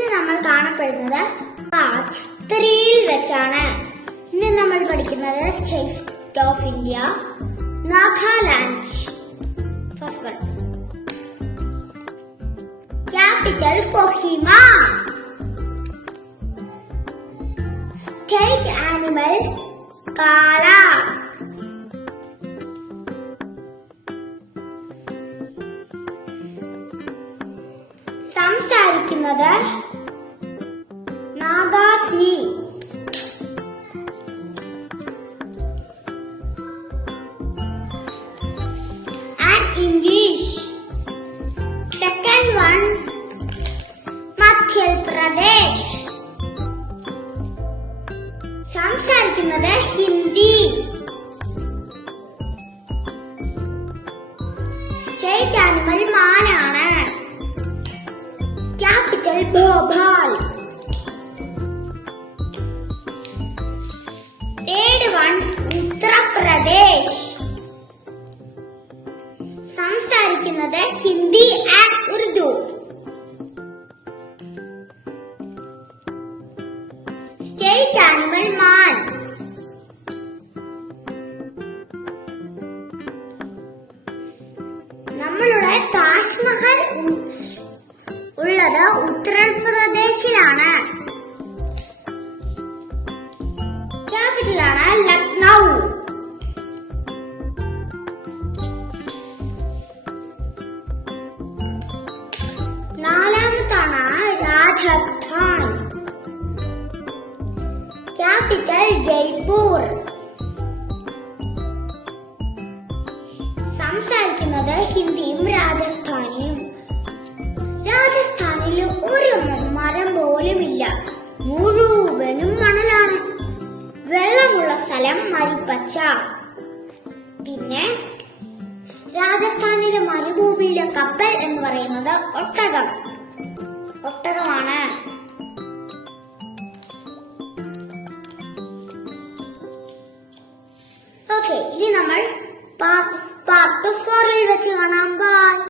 ഇന്ന് നമ്മൾ കാണപ്പെടുന്നത് പാർട്ട് 3 വെച്ചാണ്. ഇന്ന് നമ്മൾ പഠിക്കുന്നത് state of India, Nagaland. First one, capital Kohima. State animal കാള. സംസാരിക്കുന്നത് നാഗാസ്നി. And English. Second one, Madhya Pradesh. സംസാരിക്കുന്നത് ഹിന്ദി. സ്റ്റേറ്റ് ആനിമൽ മാനാണ്. Capital Bhopal. Third one, Uttar Pradesh. സംസാരിക്കുന്നത് Hindi and Urdu. State animal മാൻ. നമ്മളുടെ താജ്മഹൽ ഉള്ളത് ഉത്തർപ്രദേശിലാണ്. ക്യാപിറ്റലാണ് ലക്നൗ. നാലാമത്താണ് രാജസ്ഥാൻ. ക്യാപിറ്റൽ ജയ്പൂർ. സംസാരിക്കുന്നത് ഹിന്ദിയും രാജസ്ഥാനിയും. രാജസ്ഥാനിൽ ഒരു മരം പോലുമില്ല, മുഴുവനും മണലാണ്. വെള്ളമുള്ള സ്ഥലം മരുപ്പച്ച. പിന്നെ രാജസ്ഥാനിലെ മരുഭൂമിയിലെ കപ്പൽ എന്ന് പറയുന്നത് ഒട്ടകമാണ്. ഓക്കെ, ഇനി നമ്മൾ പാർട്ട് 4 വെച്ച് കാണാം. ബൈ.